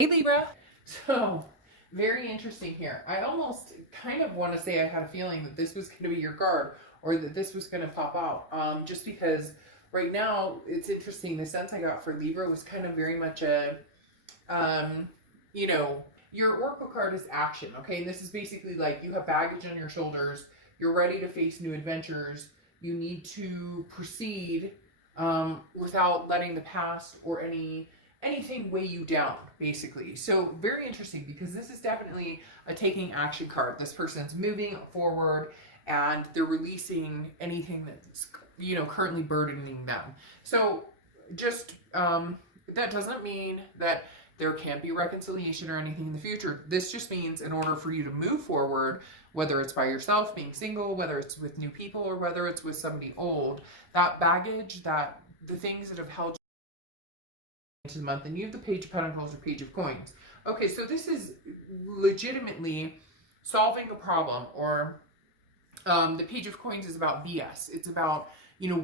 Hey Libra. So, very interesting here. I almost kind of want to say I had a feeling that this was going to be your card or that this was going to pop out. Just because right now it's interesting. The sense I got for Libra was kind of very much a, um, you know, your Oracle card is action. Okay. And this is basically like you have baggage on your shoulders. You're ready to face new adventures. You need to proceed without letting the past or anything weigh you down, basically. So very interesting because this is definitely a taking action card. This person's moving forward and they're releasing anything that's currently burdening them. So just that doesn't mean that there can't be reconciliation or anything in the future. This just means in order for you to move forward, whether it's by yourself, being single, whether it's with new people, or whether it's with somebody old, that baggage, that the things that have held into the month, and you have the Page of Pentacles or Page of Coins. Okay, so this is legitimately solving a problem, or the Page of Coins is about BS. It's about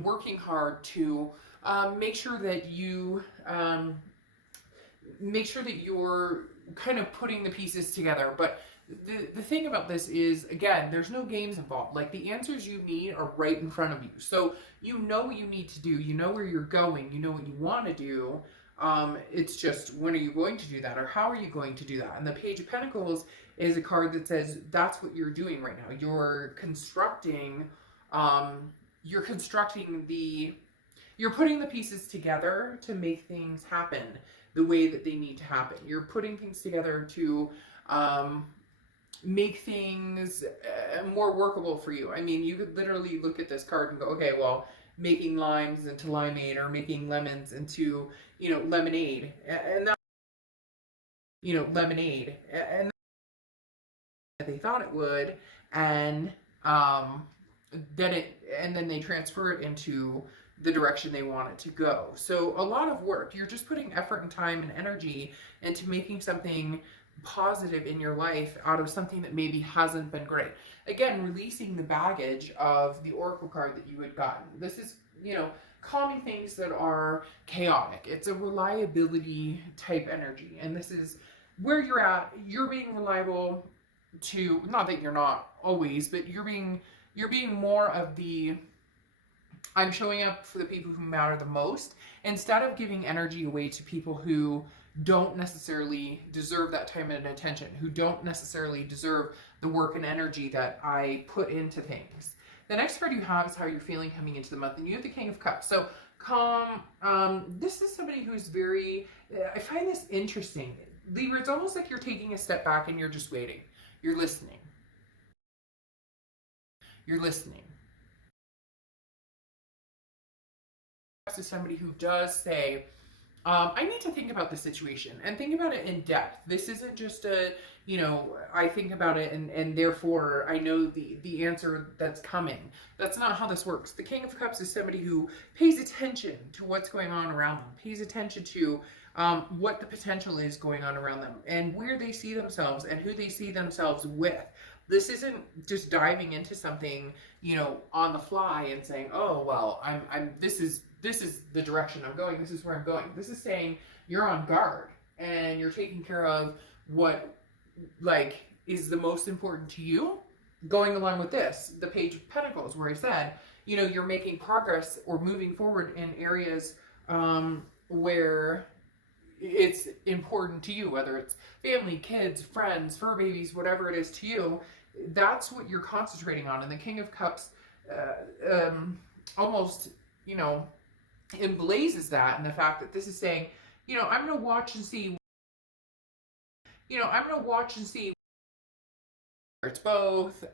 working hard to make sure that you're kind of putting the pieces together. But the thing about this is, again, there's no games involved. Like, the answers you need are right in front of you. So you know what you need to do. You know where you're going. You know what you want to do. It's just, when are you going to do that, or how are you going to do that? And the Page of Pentacles is a card that says that's what you're doing right now. You're constructing, you're putting the pieces together to make things happen the way that they need to happen. You're putting things together to make things more workable for you. I mean, you could literally look at this card and go, okay, well, making limes into limeade, or making lemons into lemonade, and that lemonade, and they thought it would, and then they transfer it into the direction they want it to go. So a lot of work. You're just putting effort and time and energy into making something positive in your life out of something that maybe hasn't been great. Again, releasing the baggage of the Oracle card that you had gotten. This is, calming things that are chaotic. It's a reliability type energy. And this is where you're at. You're being reliable to, not that you're not always, but you're being more of the, I'm showing up for the people who matter the most, instead of giving energy away to people who don't necessarily deserve that time and attention, who don't necessarily deserve the work and energy that I put into things. The next card you have is how you're feeling coming into the month, and you have the King of Cups. So calm. This is somebody who's very, I find this interesting. Libra, it's almost like you're taking a step back and you're just waiting. You're listening. You're listening. To somebody who does say, I need to think about the situation and think about it in depth. This isn't just a, I think about it and therefore I know the answer that's coming. That's not how this works. The King of Cups is somebody who pays attention to what's going on around them, pays attention to what the potential is going on around them, and where they see themselves and who they see themselves with. This isn't just diving into something, on the fly and saying, oh, well, this is the direction I'm going. This is where I'm going. This is saying you're on guard and you're taking care of what, is the most important to you. Going along with this, the Page of Pentacles, where I said, you're making progress or moving forward in areas where it's important to you, whether it's family, kids, friends, fur babies, whatever it is to you. That's what you're concentrating on. And the King of Cups almost, emblazes that, and the fact that this is saying, I'm going to watch and see, it's both.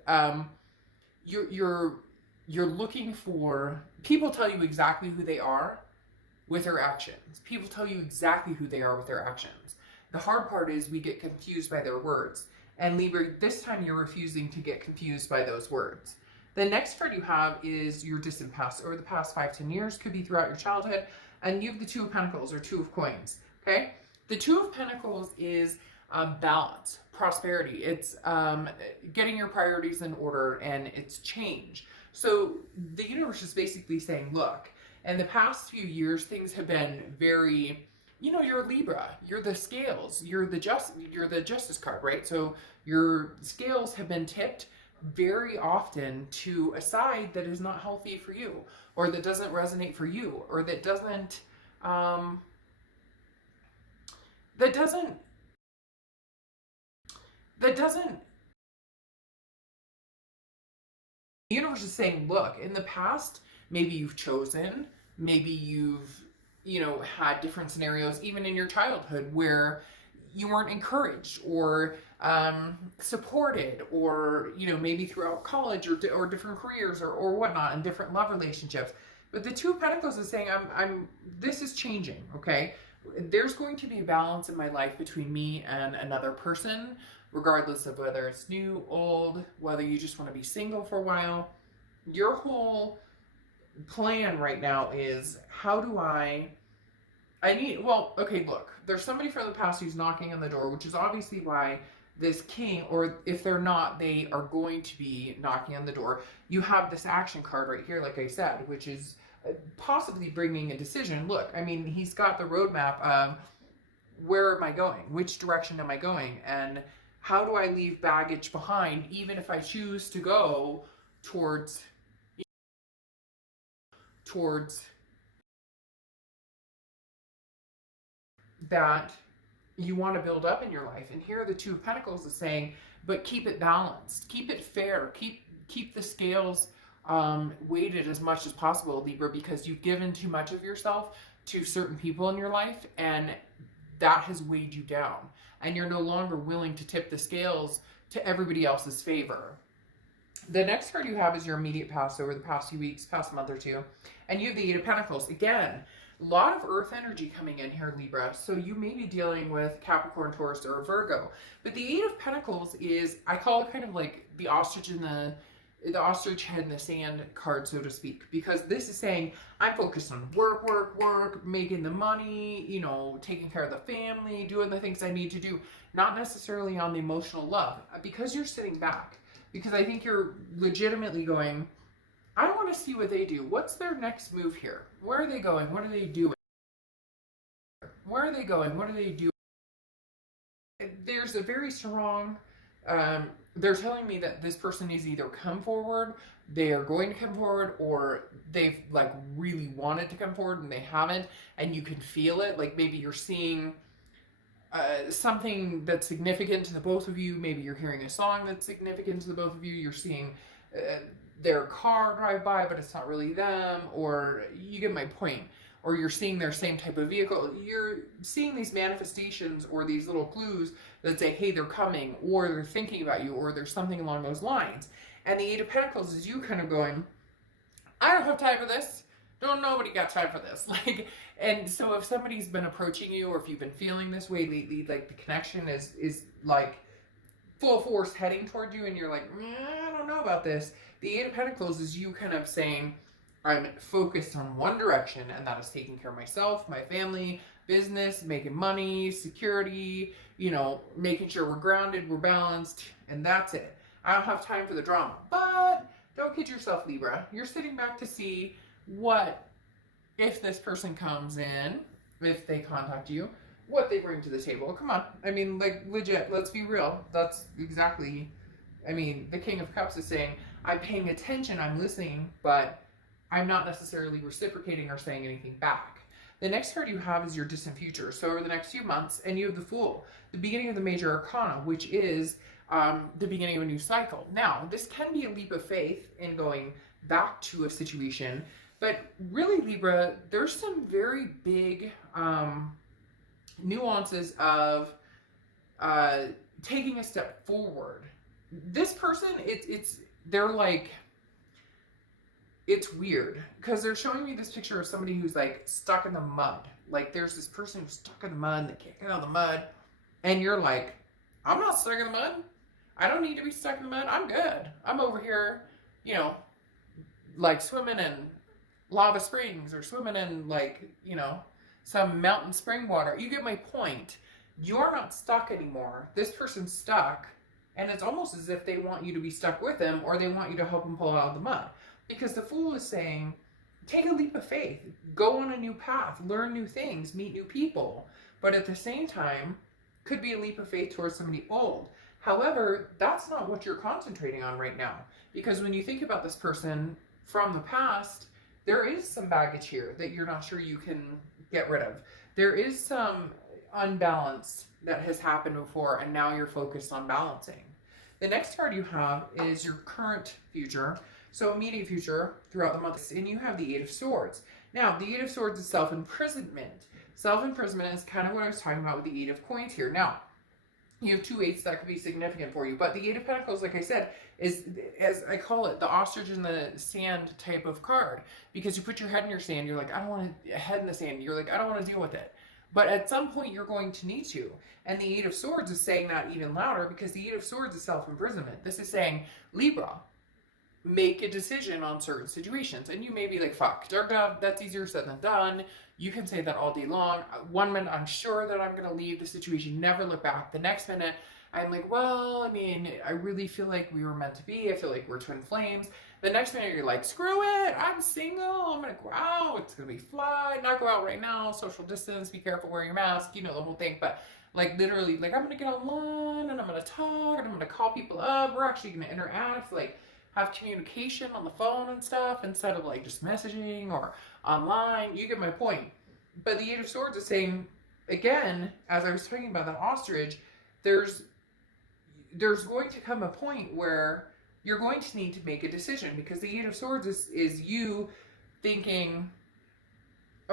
You're looking for, people tell you exactly who they are with their actions. People tell you exactly who they are with their actions. The hard part is we get confused by their words. And Libra, this time you're refusing to get confused by those words. The next card you have is your distant past, or the past 5-10 years, could be throughout your childhood. And you have the Two of Pentacles, or Two of Coins. Okay? The Two of Pentacles is balance, prosperity. It's getting your priorities in order, and it's change. So the universe is basically saying, look, in the past few years, things have been very you're Libra, you're the scales, you're the justice card, right? So your scales have been tipped very often to a side that is not healthy for you, or that doesn't resonate for you, or um, that doesn't, that doesn't, the universe is saying, look, in the past, maybe you've chosen, maybe you've, had different scenarios, even in your childhood, where you weren't encouraged or supported, or, maybe throughout college or different careers or whatnot, and different love relationships. But the Two of Pentacles is saying, this is changing, okay? There's going to be a balance in my life between me and another person, regardless of whether it's new, old, whether you just want to be single for a while. Your whole plan right now is, how do okay, look, there's somebody from the past who's knocking on the door, which is obviously why this king, or if they're not, they are going to be knocking on the door. You have this action card right here, like I said, which is possibly bringing a decision. Look, I mean, he's got the roadmap of, where am I going? Which direction am I going? And how do I leave baggage behind, even if I choose to go towards that you want to build up in your life. And here the Two of Pentacles is saying, but keep it balanced, keep it fair, keep the scales weighted as much as possible, Libra, because you've given too much of yourself to certain people in your life, and that has weighed you down, and you're no longer willing to tip the scales to everybody else's favor. The next card you have is your immediate past, over the past few weeks, past month or two, and you have the Eight of Pentacles. Again, a lot of earth energy coming in here, Libra, so you may be dealing with Capricorn, Taurus, or Virgo. But the Eight of Pentacles is, I call it kind of like the ostrich head in the sand card, so to speak, because this is saying, I'm focused on work, making the money, taking care of the family, doing the things I need to do, not necessarily on the emotional love, because you're sitting back. Because I think you're legitimately going, I want to see what they do. What's their next move here? Where are they going? What are they doing? Where are they going? What are they doing? There's a very strong, they're telling me that this person needs to either come forward, they are going to come forward, or they've like really wanted to come forward and they haven't, and you can feel it. Like maybe you're seeing something that's significant to the both of you. Maybe you're hearing a song that's significant to the both of you. You're seeing their car drive by, but it's not really them, or you get my point. Or you're seeing their same type of vehicle. You're seeing these manifestations or these little clues that say, hey, they're coming, or they're thinking about you, or there's something along those lines. And the Eight of Pentacles is you kind of going, I don't have time for this. Nobody got time for this. And so if somebody's been approaching you, or if you've been feeling this way lately, like the connection is like full force heading toward you, and you're like, I don't know about this. The Eight of Pentacles is you kind of saying, I'm focused on one direction, and that is taking care of myself, my family, business, making money, security, making sure we're grounded, we're balanced, and that's it. I don't have time for the drama. But don't kid yourself, Libra. You're sitting back to see what, if this person comes in, if they contact you, what they bring to the table. Come on. I mean, like, legit, let's be real. That's exactly, the King of Cups is saying, I'm paying attention, I'm listening, but I'm not necessarily reciprocating or saying anything back. The next card you have is your distant future. So over the next few months, and you have the Fool, the beginning of the major arcana, which is the beginning of a new cycle. Now, this can be a leap of faith in going back to a situation, but really, Libra, there's some very big nuances of taking a step forward. This person, they're like, it's weird because they're showing me this picture of somebody who's like stuck in the mud. Like there's this person who's stuck in the mud and they can't get out of the mud. And you're like, I'm not stuck in the mud. I don't need to be stuck in the mud. I'm good. I'm over here, like swimming in lava springs or swimming in like, some mountain spring water. You get my point. You're not stuck anymore. This person's stuck. And it's almost as if they want you to be stuck with them, or they want you to help them pull out of the mud. Because the Fool is saying, take a leap of faith, go on a new path, learn new things, meet new people. But at the same time, could be a leap of faith towards somebody old. However, that's not what you're concentrating on right now. Because when you think about this person from the past, there is some baggage here that you're not sure you can get rid of. There is some unbalance that has happened before, and now you're focused on balancing. The next card you have is your current future. So immediate future throughout the month. And you have the Eight of Swords. Now, the Eight of Swords is self-imprisonment. Self-imprisonment is kind of what I was talking about with the Eight of Coins here. Now, you have 2 eights that could be significant for you. But the Eight of Pentacles, like I said, is, as I call it, the ostrich in the sand type of card. Because you put your head in your sand, you're like, I don't want to, head in the sand. You're like, I don't want to deal with it. But at some point, you're going to need to. And the Eight of Swords is saying that even louder, because the Eight of Swords is self-imprisonment. This is saying, Libra, make a decision on certain situations. And you may be like, fuck, that's easier said than done. You can say that all day long. 1 minute, I'm sure that I'm going to leave the situation, never look back. The next minute, I'm like, well, I mean, I really feel like we were meant to be. I feel like we're twin flames. The next minute, you're like, screw it. I'm single. I'm going to go out. It's going to be fly. Not go out right now. Social distance. Be careful. Wear your mask. You know, the whole thing. But like literally, like I'm going to get online and I'm going to talk and I'm going to call people up. We're actually going to interact. Like, have communication on the phone and stuff instead of like just messaging or online. You get my point. But the Eight of Swords is saying, again, as I was talking about that ostrich, there's going to come a point where you're going to need to make a decision, because the Eight of Swords is you thinking,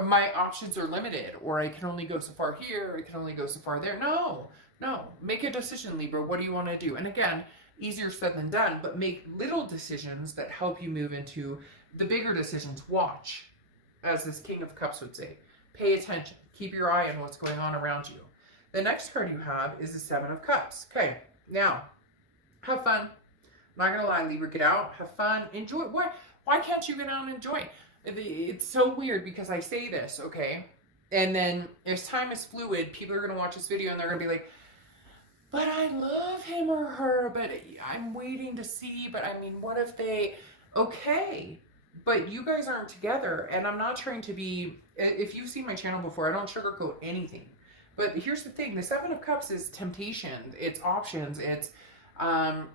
my options are limited, or I can only go so far here, I can only go so far there. No, make a decision, Libra. What do you want to do? And again, easier said than done, but make little decisions that help you move into the bigger decisions. Watch, as this King of Cups would say. Pay attention. Keep your eye on what's going on around you. The next card you have is the Seven of Cups. Okay, now, have fun. I'm not going to lie, Libra, get out, have fun, enjoy. Why can't you get out and enjoy? It's so weird because I say this, okay? And then as time is fluid, people are going to watch this video and they're going to be like, but I love him or her, but I'm waiting to see, but I mean, what if they, okay, but you guys aren't together, and I'm not trying to be, if you've seen my channel before, I don't sugarcoat anything, but here's the thing, the Seven of Cups is temptation, it's options, it's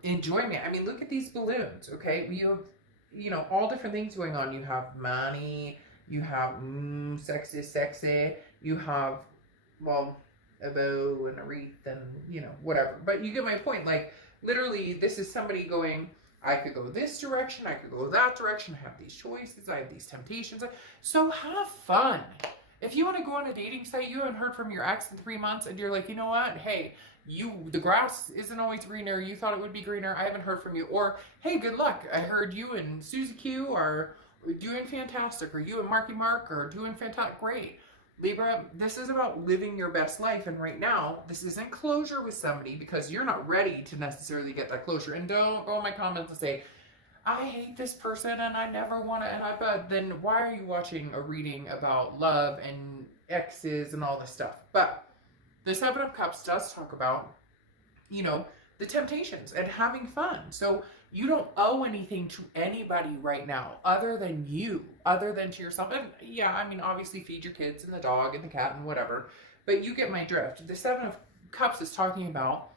enjoyment. I mean, look at these balloons, okay? You have, you know, all different things going on. You have money, you have sexy, you have, well, a bow and a wreath and, you know, whatever. But you get my point. Like, literally, this is somebody going, I could go this direction, I could go that direction, I have these choices, I have these temptations. So have fun. If you want to go on a dating site, you haven't heard from your ex in 3 months, and you're like, you know what? Hey, the grass isn't always greener. You thought it would be greener. I haven't heard from you. Or, hey, good luck. I heard you and Susie Q are doing fantastic. Or you and Marky Mark are doing fantastic. Great. Libra, this is about living your best life. And right now, this isn't closure with somebody because you're not ready to necessarily get that closure. And don't go in my comments and say, I hate this person and I never want to. But then why are you watching a reading about love and exes and all this stuff? But the Seven of Cups does talk about, you know, the temptations and having fun. So you don't owe anything to anybody right now other than you, other than to yourself. And yeah, I mean, obviously feed your kids and the dog and the cat and whatever, but you get my drift. The Seven of Cups is talking about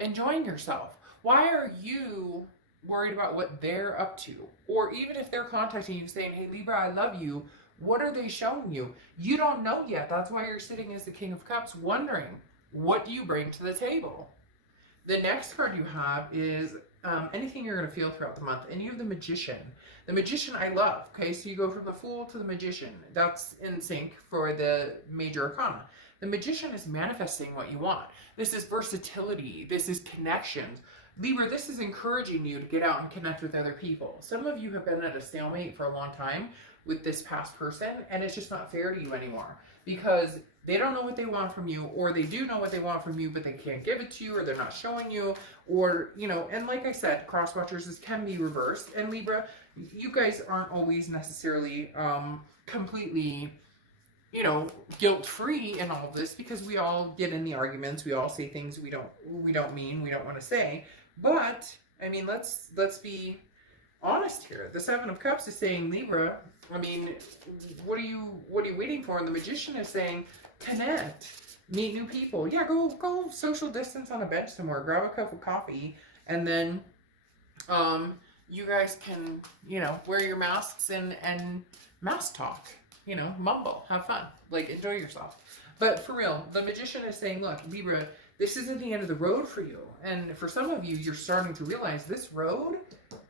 enjoying yourself. Why are you worried about what they're up to? Or even if they're contacting you saying, hey, Libra, I love you. What are they showing you? You don't know yet. That's why you're sitting as the King of Cups wondering, what do you bring to the table? The next card you have is anything you're going to feel throughout the month. And you have the Magician. The Magician I love. Okay, so you go from the Fool to the Magician. That's in sync for the major arcana. The Magician is manifesting what you want. This is versatility. This is connections. Libra, this is encouraging you to get out and connect with other people. Some of you have been at a stalemate for a long time with this past person, and it's just not fair to you anymore because they don't know what they want from you, or they do know what they want from you, but they can't give it to you, or they're not showing you, or, you know, and like I said, cross watchers, this can be reversed. And Libra, you guys aren't always necessarily completely, you know, guilt-free in all of this, because we all get in the arguments, we all say things we don't mean, we don't want to say. But I mean, let's be honest here. The Seven of Cups is saying, Libra, I mean, what are you waiting for? And the Magician is saying, connect, meet new people. Yeah, go social distance on a bench somewhere, grab a cup of coffee, and then you guys can, you know, wear your masks and mask talk, you know, mumble, have fun, like enjoy yourself. But for real, the Magician is saying, look, Libra, this isn't the end of the road for you. And for some of you, you're starting to realize this road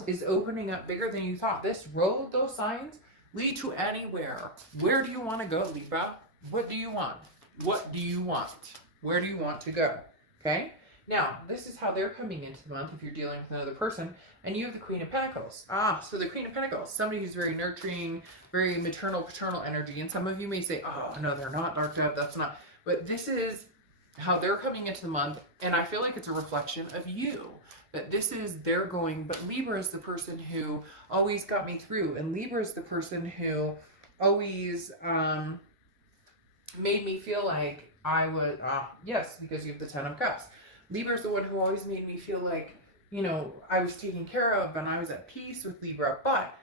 is opening up bigger than you thought. This road, those signs, lead to anywhere. Where do you want to go, Libra? What do you want? What do you want? Where do you want to go? Okay? Now, this is how they're coming into the month if you're dealing with another person. And you have the Queen of Pentacles. So the Queen of Pentacles, somebody who's very nurturing, very maternal, paternal energy. And some of you may say, oh, no, they're not dark dove. That's not. But this is how they're coming into the month. And I feel like it's a reflection of you. That this is their going. But Libra is the person who always got me through. And Libra is the person who always made me feel like I would, yes, because you have the Ten of Cups. Libra is the one who always made me feel like, you know, I was taken care of and I was at peace with Libra. But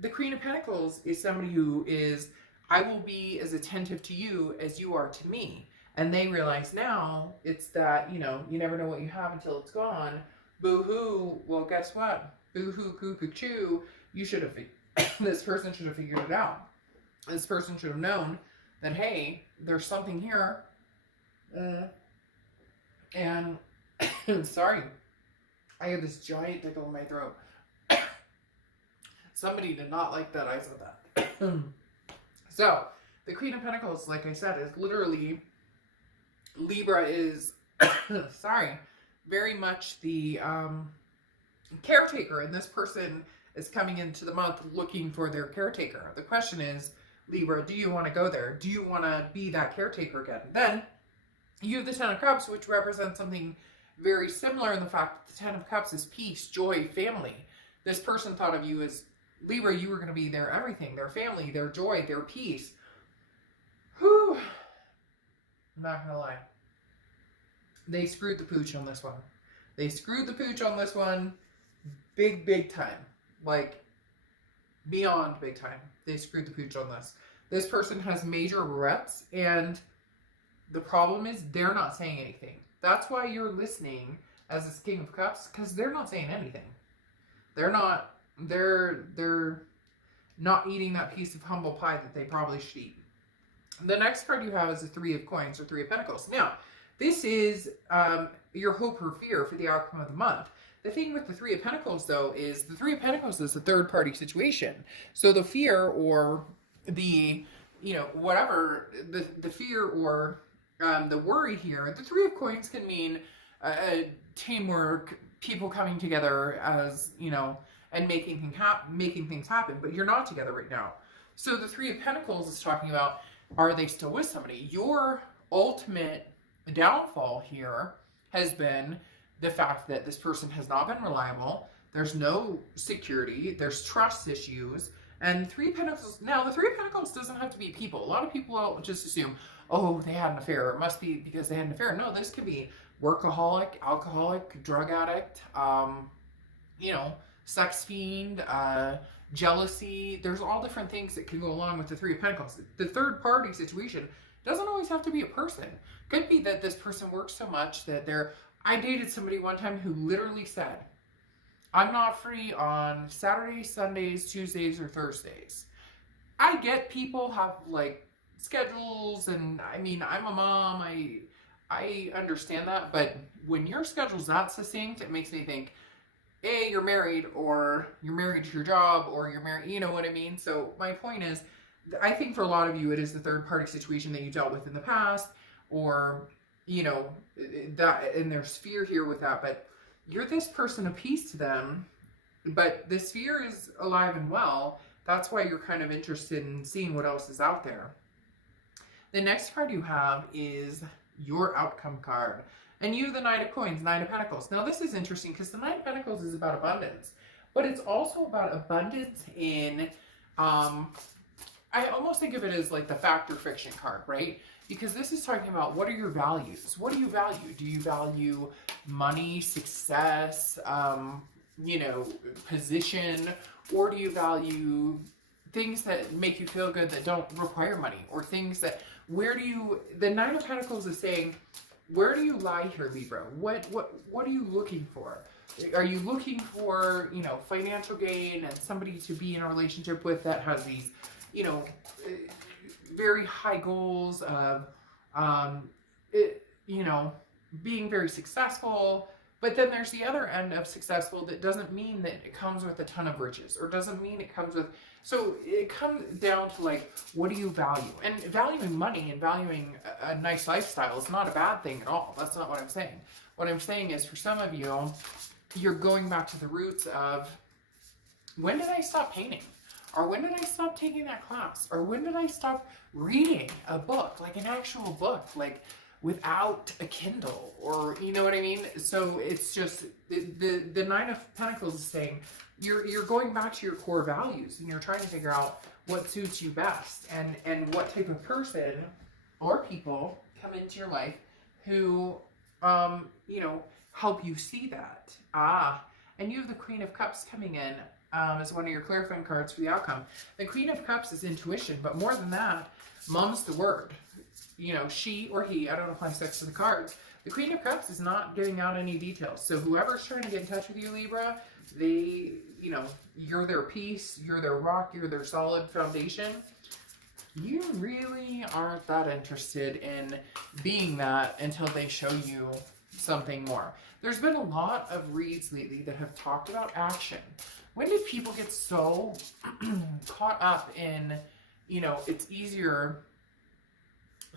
the Queen of Pentacles is somebody who is, I will be as attentive to you as you are to me. And they realize now it's that, you know, you never know what you have until it's gone. Boo-hoo. Well, guess what? Boo-hoo, coo-coo-choo. You should have, this person should have figured it out. This person should have known that, hey, there's something here. And sorry, I had this giant tickle in my throat. Somebody did not like that I said that. So, the Queen of Pentacles, like I said, is literally, Libra is, sorry, very much the caretaker. And this person is coming into the month looking for their caretaker. The question is, Libra, do you want to go there? Do you want to be that caretaker again? Then, you have the Ten of Cups, which represents something very similar in the fact that the Ten of Cups is peace, joy, family. This person thought of you as, Libra, you were going to be their everything, their family, their joy, their peace. Whew. I'm not going to lie. They screwed the pooch on this one. They screwed the pooch on this one big, big time. Like, beyond big time. They screwed the pooch on this. This person has major regrets, and the problem is they're not saying anything. That's why you're listening as this King of Cups, because they're not saying anything. They're not eating that piece of humble pie that they probably should eat. The next card you have is the Three of Coins or Three of Pentacles. Now, this is your hope or fear for the outcome of the month. The thing with the Three of Pentacles, though, is the Three of Pentacles is a third-party situation. So the fear or the, you know, whatever, the fear or the worry here, the Three of Coins can mean teamwork, people coming together as, you know, and making things happen, but you're not together right now. So the Three of Pentacles is talking about, are they still with somebody? Your ultimate downfall here has been the fact that this person has not been reliable. There's no security. There's trust issues. And Three of Pentacles, now the Three of Pentacles doesn't have to be people. A lot of people just assume, oh, they had an affair. It must be because they had an affair. No, this could be workaholic, alcoholic, drug addict, you know, sex fiend, jealousy. There's all different things that can go along with the Three of Pentacles. The third party situation doesn't always have to be a person. Could be that this person works so much that I dated somebody one time who literally said, I'm not free on Saturdays, Sundays, Tuesdays, or Thursdays. I get people have like schedules, and I mean, I'm a mom, I understand that, but when your schedule's that succinct, it makes me think, A, you're married, or you're married to your job, or you're married, you know what I mean? So my point is, I think for a lot of you, it is the third party situation that you dealt with in the past, or, you know, that, and there's fear here with that, but you're this person of peace to them, but this fear is alive and well. That's why you're kind of interested in seeing what else is out there. The next card you have is your outcome card. And you have the Knight of Coins, Nine of Pentacles. Now this is interesting because the Knight of Pentacles is about abundance, but it's also about abundance in, I almost think of it as like the fact or fiction card, right? Because this is talking about, what are your values? What do you value? Do you value money, success, you know, position, or do you value things that make you feel good that don't require money, or things that, where do you, the Nine of Pentacles is saying, where do you lie here, Libra? What are you looking for? Are you looking for, you know, financial gain and somebody to be in a relationship with that has these, you know, very high goals of, you know, being very successful? But then there's the other end of successful that doesn't mean that it comes with a ton of riches, or doesn't mean it comes with, so it comes down to like, what do you value? And valuing money and valuing a nice lifestyle is not a bad thing at all. That's not what I'm saying. What I'm saying is, for some of you, you're going back to the roots of, when did I stop painting? Or when did I stop taking that class? Or when did I stop reading a book, like an actual book, like without a Kindle, or, you know what I mean? So it's just, the Nine of Pentacles is saying, you're going back to your core values, and you're trying to figure out what suits you best, and what type of person or people come into your life who, you know, help you see that. And you have the Queen of Cups coming in as one of your clarifying cards for the outcome. The Queen of Cups is intuition, but more than that, Mom's the word. You know, she or he, I don't apply sex to the cards. The Queen of Cups is not giving out any details. So whoever's trying to get in touch with you, Libra, they, you know, you're their piece, you're their rock, you're their solid foundation. You really aren't that interested in being that until they show you something more. There's been a lot of reads lately that have talked about action. When did people get so caught up in, you know, it's easier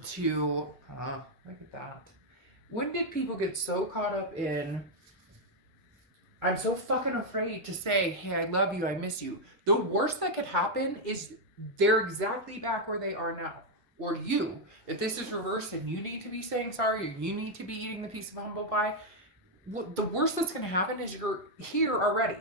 to, look at that. When did people get so caught up in, I'm so fucking afraid to say, hey, I love you, I miss you. The worst that could happen is they're exactly back where they are now. Or you, if this is reversed and you need to be saying sorry, or you need to be eating the piece of humble pie, the worst that's going to happen is you're here already.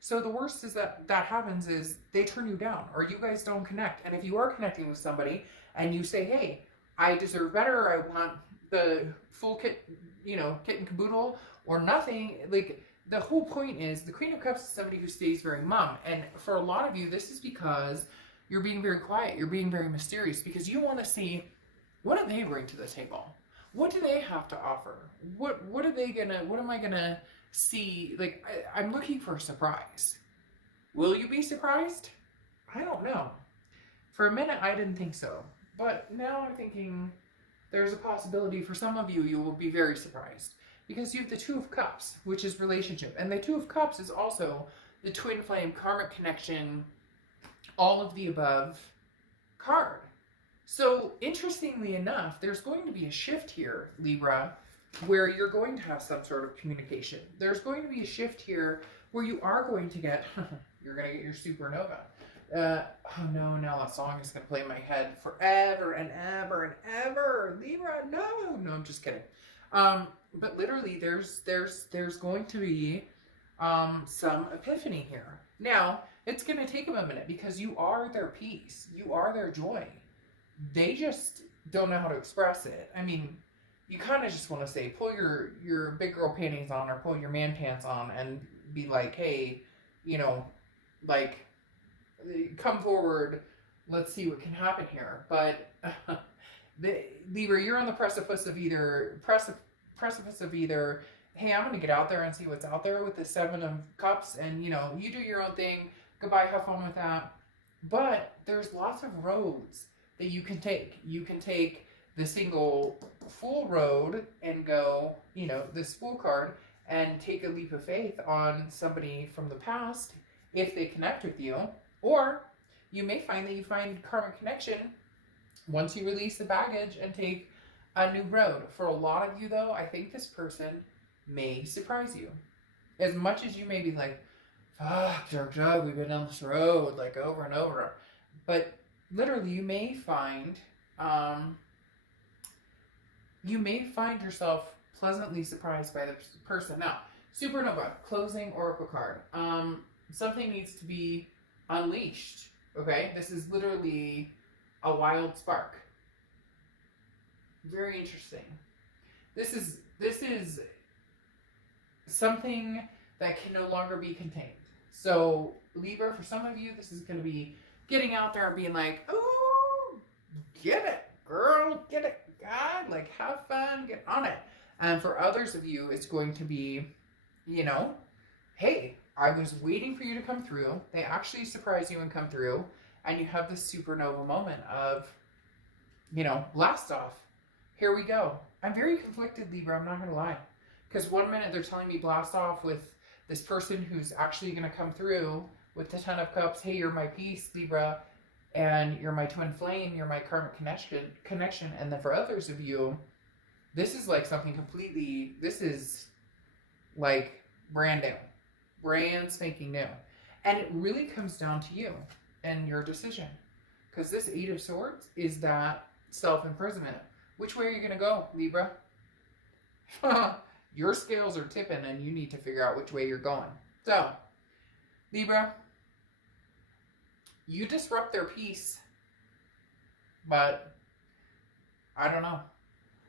So the worst is that happens is they turn you down, or you guys don't connect. And if you are connecting with somebody and you say, hey, I deserve better, I want the full kit, you know, kit and caboodle, or nothing, like, the whole point is the Queen of Cups is somebody who stays very mum. And for a lot of you, this is because you're being very quiet, you're being very mysterious, because you want to see, what do they bring to the table? What do they have to offer? What am I gonna see? Like, I'm looking for a surprise. Will you be surprised? I don't know. For a minute, I didn't think so. But now I'm thinking there's a possibility for some of you, you will be very surprised. Because you have the Two of Cups, which is relationship. And the Two of Cups is also the twin flame, karmic connection, all of the above card. So interestingly enough, there's going to be a shift here, Libra, where you're going to have some sort of communication. There's going to be a shift here where you are going to get, you're going to get your supernova. Oh no, now that song is going to play in my head forever and ever and ever. Libra, no, I'm just kidding. But literally there's going to be some epiphany here. Now, it's going to take them a minute, because you are their peace. You are their joy. They just don't know how to express it. I mean, you kind of just want to say, pull your big girl panties on, or pull your man pants on, and be like, hey, you know, like, come forward, let's see what can happen here. But Libra, you're on the precipice of either, hey, I'm going to get out there and see what's out there with the Seven of Cups, and, you know, you do your own thing, goodbye, have fun with that. But there's lots of roads that you can take. You can take the single Fool road and go, you know, this Fool card, and take a leap of faith on somebody from the past if they connect with you. Or you may find that you find karmic connection once you release the baggage and take a new road. For a lot of you, though, I think this person may surprise you. As much as you may be like, fuck, Dark Dog, we've been down this road like over and over. But literally, you may find yourself pleasantly surprised by the person. Now, Supernova, closing oracle card. Something needs to be unleashed. Okay, this is literally a wild spark. Very interesting. This is something that can no longer be contained. So Libra, for some of you, this is going to be getting out there and being like, oh, get it, girl, get it, God, like have fun, get on it. And for others of you, it's going to be, you know, hey, I was waiting for you to come through. They actually surprise you and come through. And you have this supernova moment of, you know, blast off. Here we go. I'm very conflicted, Libra, I'm not going to lie. Because one minute they're telling me blast off with this person who's actually going to come through with the Ten of Cups. Hey, you're my peace, Libra. And you're my twin flame. You're my karmic connection. And then for others of you, this is like something completely, this is like brand new. Brand spanking new. And it really comes down to you and your decision. Because this Eight of Swords is that self-imprisonment. Which way are you going to go, Libra? Your scales are tipping and you need to figure out which way you're going. So, Libra, you disrupt their peace, but I don't know.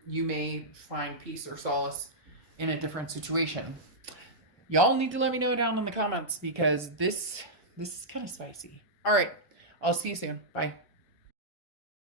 You may find peace or solace in a different situation. Y'all need to let me know down in the comments because this is kind of spicy. All right. I'll see you soon. Bye.